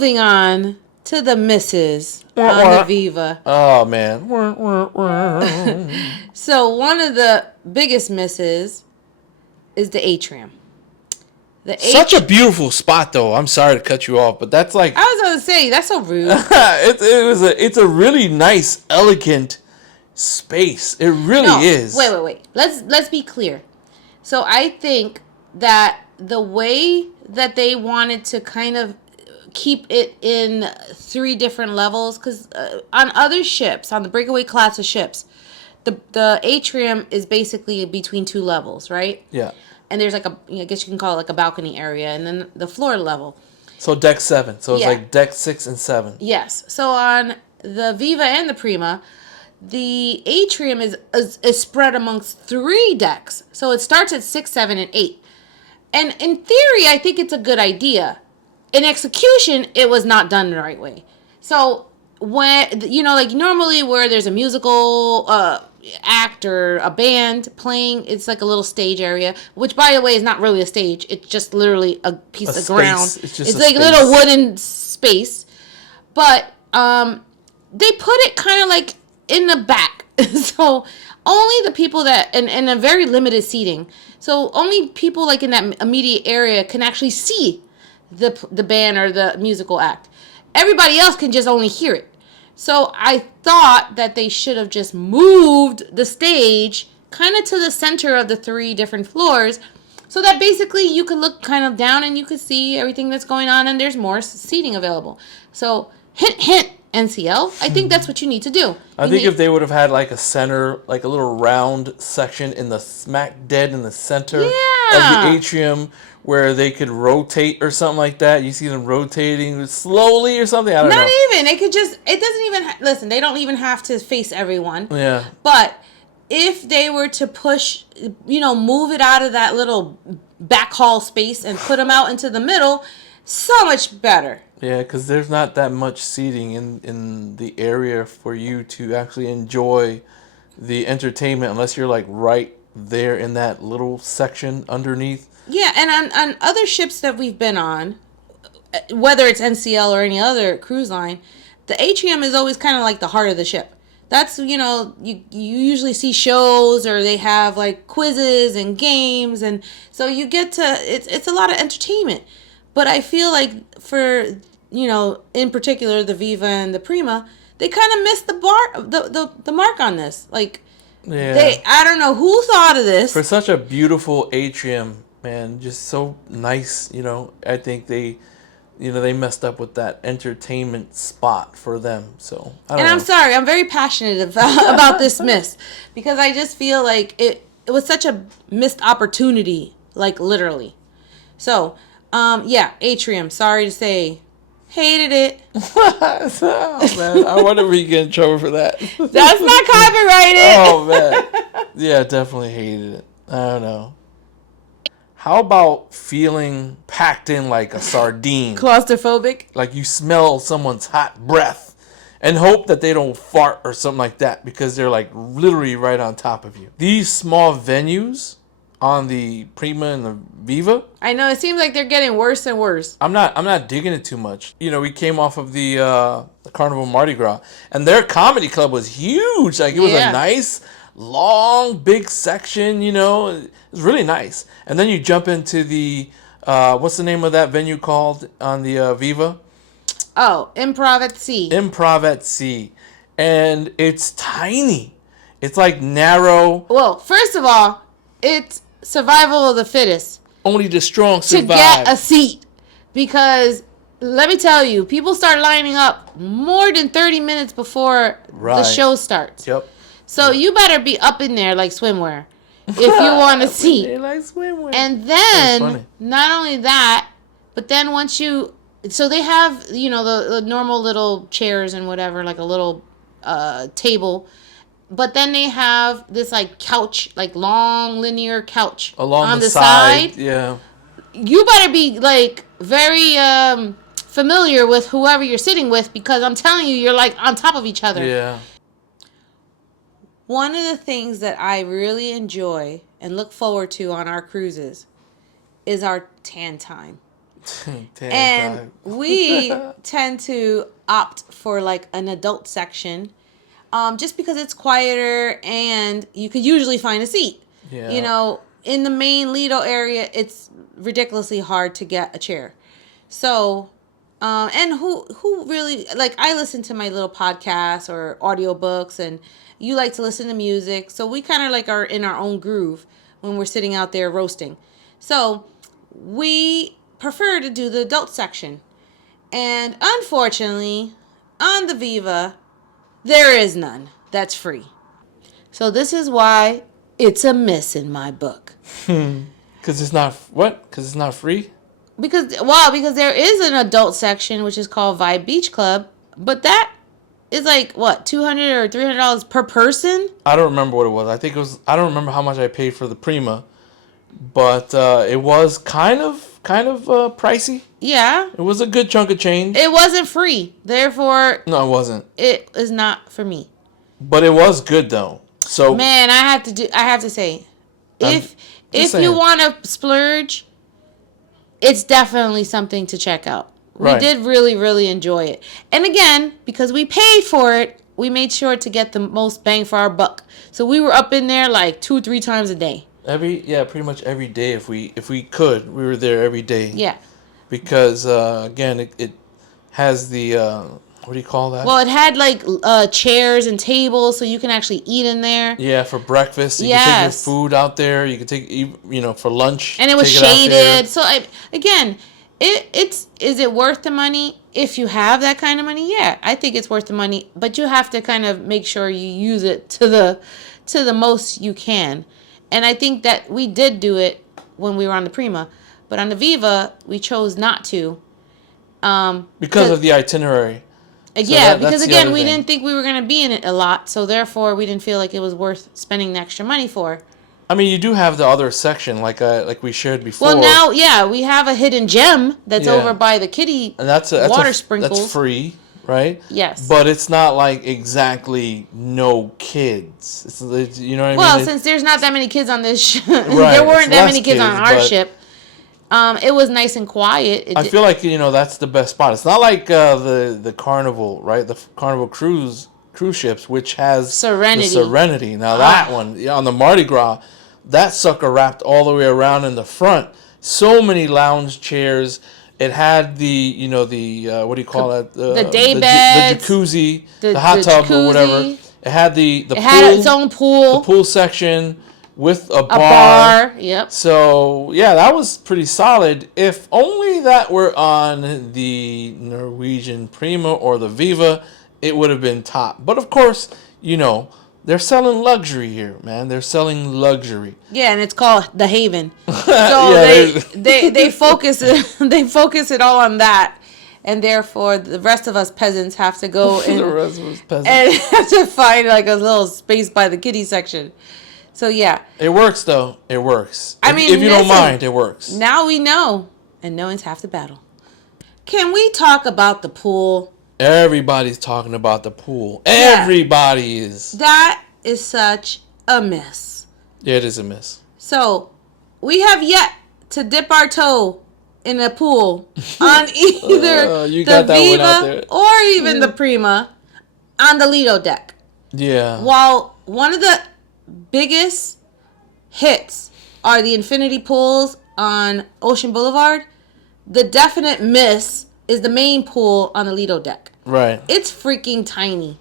moving on to the misses on the Viva. Oh, man. So one of the biggest misses is the atrium. Such a beautiful spot, though. I'm sorry to cut you off, but that's like... I was going to say, that's so rude. It's a really nice, elegant space. It really is. Wait. Let's be clear. So I think that the way that they wanted to kind of keep it in 3 different levels, because on other ships, on the breakaway class of ships, the atrium is basically between 2 levels, right? Yeah. And there's like I guess you can call it like a balcony area, and then the floor level. So deck 7. So it's like deck 6 and 7. Yes. So on the Viva and the Prima, the atrium is spread amongst 3 decks. So it starts at 6, 7, and 8. And in theory, I think it's a good idea. In execution, it was not done the right way. So when, like normally where there's a musical act or a band playing, it's like a little stage area, which by the way is not really a stage. It's just literally a piece of ground. It's like a little wooden space. But they put it kind of like in the back. So only the people that, and a very limited seating. So only people like in that immediate area can actually see the band or the musical act. Everybody else can just only hear it. So I thought that they should have just moved the stage kind of to the center of the 3 different floors, so that basically you could look kind of down and you could see everything that's going on, and there's more seating available. So hint, NCL, I think that's what you need to do. I think if they would have had like a center, like a little round section in the smack dead in the center of the atrium, where they could rotate or something like that. You see them rotating slowly or something. I don't know. Not even. They could just, it doesn't even, listen, they don't even have to face everyone. Yeah. But if they were to push, move it out of that little back hall space and put them out into the middle, so much better. Yeah, because there's not that much seating in the area for you to actually enjoy the entertainment unless you're like right there in that little section underneath. Yeah, and on other ships that we've been on, whether it's NCL or any other cruise line, the atrium is always kind of like the heart of the ship. That's, you usually see shows or they have like quizzes and games, and so you get to, it's a lot of entertainment. But I feel like for, in particular the Viva and the Prima, they kind of missed the mark on this. Like, I don't know who thought of this. For such a beautiful atrium, man, just so nice, I think they messed up with that entertainment spot for them. So I don't know. I'm sorry, I'm very passionate about this miss, because I just feel like it was such a missed opportunity, like literally. So, atrium, sorry to say, hated it. Oh, man, I wonder if we get in trouble for that. That's not copyrighted. Oh, man. Yeah, definitely hated it. I don't know. How about feeling packed in like a sardine? Claustrophobic? Like you smell someone's hot breath and hope that they don't fart or something like that because they're like literally right on top of you. These small venues on the Prima and the Viva, I know, it seems like they're getting worse and worse. I'm not digging it too much. We came off of the Carnival Mardi Gras, and their comedy club was huge. Like it was a nice, long, big section. It was really nice. And then you jump into the what's the name of that venue called on the Viva? Oh, Improv at Sea. Improv at Sea, and it's tiny. It's like narrow. Well, first of all, it's survival of the fittest. Only the strong survive. To get a seat. Because, let me tell you, people start lining up more than 30 minutes before the show starts. Yep. So you better be up in there like swimwear if you want a seat. They like swimwear. And then, not only that, but then once you... So they have, the normal little chairs and whatever, like a little table. But then they have this like couch, like long linear couch along on the side. Yeah. You better be like very familiar with whoever you're sitting with, because I'm telling you, you're like on top of each other. Yeah. One of the things that I really enjoy and look forward to on our cruises is our tan time. And we tend to opt for like an adult section, just because it's quieter and you could usually find a seat. Yeah. You know, in the main Lido area, it's ridiculously hard to get a chair. So, and who really, like, I listen to my little podcasts or audiobooks, and you like to listen to music. So we kind of like are in our own groove when we're sitting out there roasting. So we prefer to do the adult section. And unfortunately, on the Viva, there is none that's free. So this is why it's a miss in my book. Because it's not, what? Because it's not free? Because there is an adult section, which is called Vibe Beach Club, but that is like, what, $200 or $300 per person? I don't remember what it was. I don't remember how much I paid for the Prima, but it was kind of pricey. Yeah. It was a good chunk of change. It wasn't free. Therefore, no, it wasn't. It is not for me. But it was good though. So man, I have to say, if you want to splurge, it's definitely something to check out. We did really, really enjoy it. And again, because we paid for it, we made sure to get the most bang for our buck. So we were up in there like 2-3 times a day. Pretty much every day if we could, we were there every day. Yeah. Because again, it has the what do you call that? Well, it had like chairs and tables, so you can actually eat in there. Yeah, for breakfast. You can take your food out there. You can take for lunch. And it was shaded. So again, is it worth the money? If you have that kind of money, yeah, I think it's worth the money. But you have to kind of make sure you use it to the most you can. And I think that we did do it when we were on the Prima, but on the Viva we chose not to. Because of the itinerary. Yeah, because again, we didn't think we were going to be in it a lot, so therefore we didn't feel like it was worth spending the extra money for. I mean, you do have the other section, like we shared before. Well, now, yeah, we have a hidden gem that's over by the kiddie water sprinkles. That's free, right? Yes. But it's not like exactly no kids. You know what I mean? Well, since there's not that many kids on this ship, there weren't that many kids on our ship. It was nice and quiet. I feel like that's the best spot. It's not like the Carnival, right? The Carnival cruise ships, which has Serenity. The Serenity. Now that one on the Mardi Gras, that sucker wrapped all the way around in the front. So many lounge chairs. It had the what do you call it? The day beds, the jacuzzi, the hot tub jacuzzi. Or whatever. It had the pool. It had its own pool. The pool section. With a bar. Yep. So, yeah, that was pretty solid. If only that were on the Norwegian Prima or the Viva, it would have been top. But, of course, they're selling luxury here, man. They're selling luxury. Yeah, and it's called the Haven. So they focus it all on that. And therefore, the rest of us peasants have to go and have to find like a little space by the kiddie section. So, yeah. It works, though. It works. I mean, if you don't mind, it works. Now we know. And knowing's half the battle. Can we talk about the pool? Everybody's talking about the pool. Yeah. Everybody is. That is such a miss. Yeah, it is a miss. So, we have yet to dip our toe in a pool on either the Viva or even the Prima on the Lido deck. Yeah. While one of the biggest hits are the infinity pools on Ocean Boulevard, the definite miss is the main pool on the Lido deck. Right. It's freaking tiny.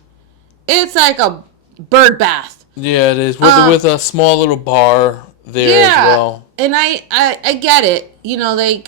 It's like a bird bath. Yeah, it is. With a small little bar there as well. And I get it.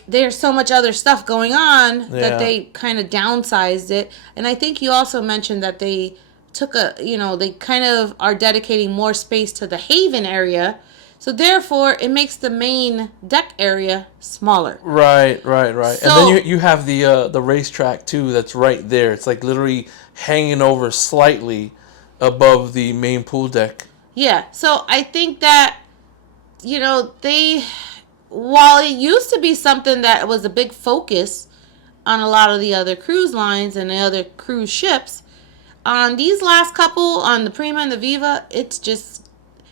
There's so much other stuff going on that they kind of downsized it. And I think you also mentioned that they they kind of are dedicating more space to the Haven area. So therefore, it makes the main deck area smaller. Right. So, and then you have the racetrack too. That's right there. It's like literally hanging over slightly above the main pool deck. Yeah. So I think that while it used to be something that was a big focus on a lot of the other cruise lines and the other cruise ships, on these last couple, on the Prima and the Viva,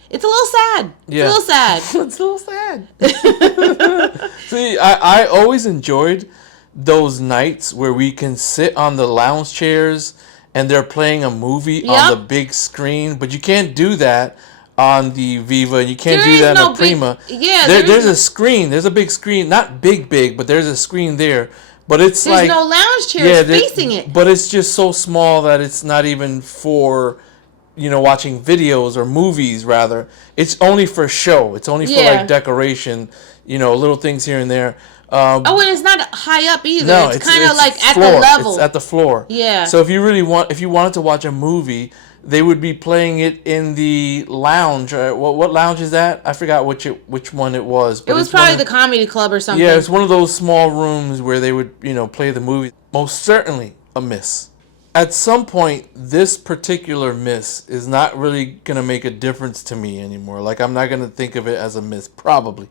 It's a little sad. Yeah. It's a little sad. It's a little sad. See, I always enjoyed those nights where we can sit on the lounge chairs and they're playing a movie on the big screen, but you can't do that on the Viva, and you can't do that on the Prima. There's a screen. There's a big screen. Not big, but there's a screen there. But it's there's no lounge chairs facing it. But it's just so small that it's not even for, watching videos or movies, rather. It's only for show. It's only for, like, decoration, little things here and there. And it's not high up either. No, it's kind of like floor. at the level. It's at the floor. Yeah. So if you wanted to watch a movie, they would be playing it in the lounge. What lounge is that? I forgot which one it was. But it was probably the comedy club or something. Yeah, it's one of those small rooms where they would, play the movie. Most certainly a miss. At some point, this particular miss is not really going to make a difference to me anymore. Like, I'm not going to think of it as a miss, probably.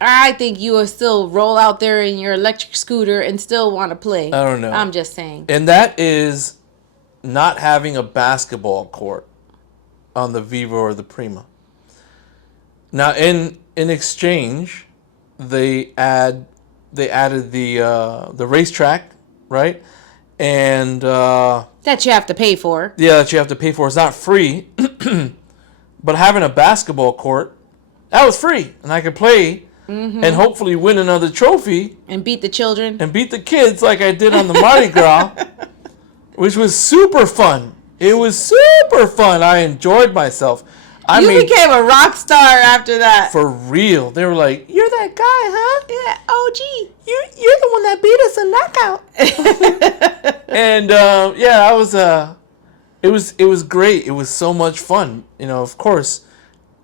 I think you will still roll out there in your electric scooter and still want to play. I don't know. I'm just saying. And that is not having a basketball court on the Viva or the Prima. Now, in exchange, they added the racetrack, right? And that you have to pay for. Yeah, that you have to pay for. It's not free, but having a basketball court, that was free, and I could play and hopefully win another trophy and beat the children and beat the kids like I did on the Mardi Gras. Which was super fun. It was super fun. I enjoyed myself. You became a rock star after that. For real. They were like, "You're that guy, huh? Yeah, OG. You're the one that beat us in knockout." And I was. It was great. It was so much fun. Of course,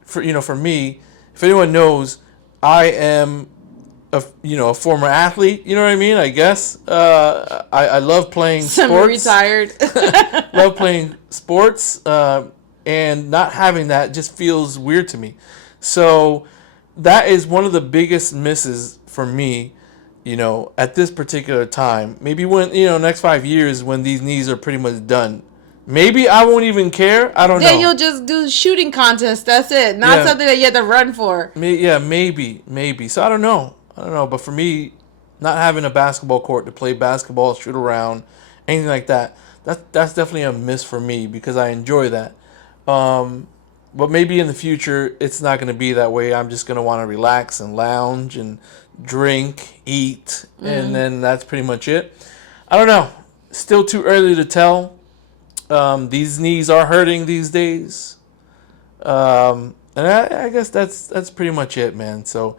for me, if anyone knows, I am a former athlete, you know what I mean? I guess I love playing sports. Semi-retired. Love playing sports, and not having that just feels weird to me. So that is one of the biggest misses for me, at this particular time. Maybe when next 5 years when these knees are pretty much done. Maybe I won't even care. I don't know. Then you'll just do shooting contests. That's it. Not something that you have to run for. Maybe. So I don't know. But for me, not having a basketball court to play basketball, shoot around, anything like that, that's definitely a miss for me because I enjoy that. But maybe in the future, it's not going to be that way. I'm just going to want to relax and lounge and drink, eat, and then that's pretty much it. I don't know. Still too early to tell. These knees are hurting these days. And I guess that's pretty much it, man. So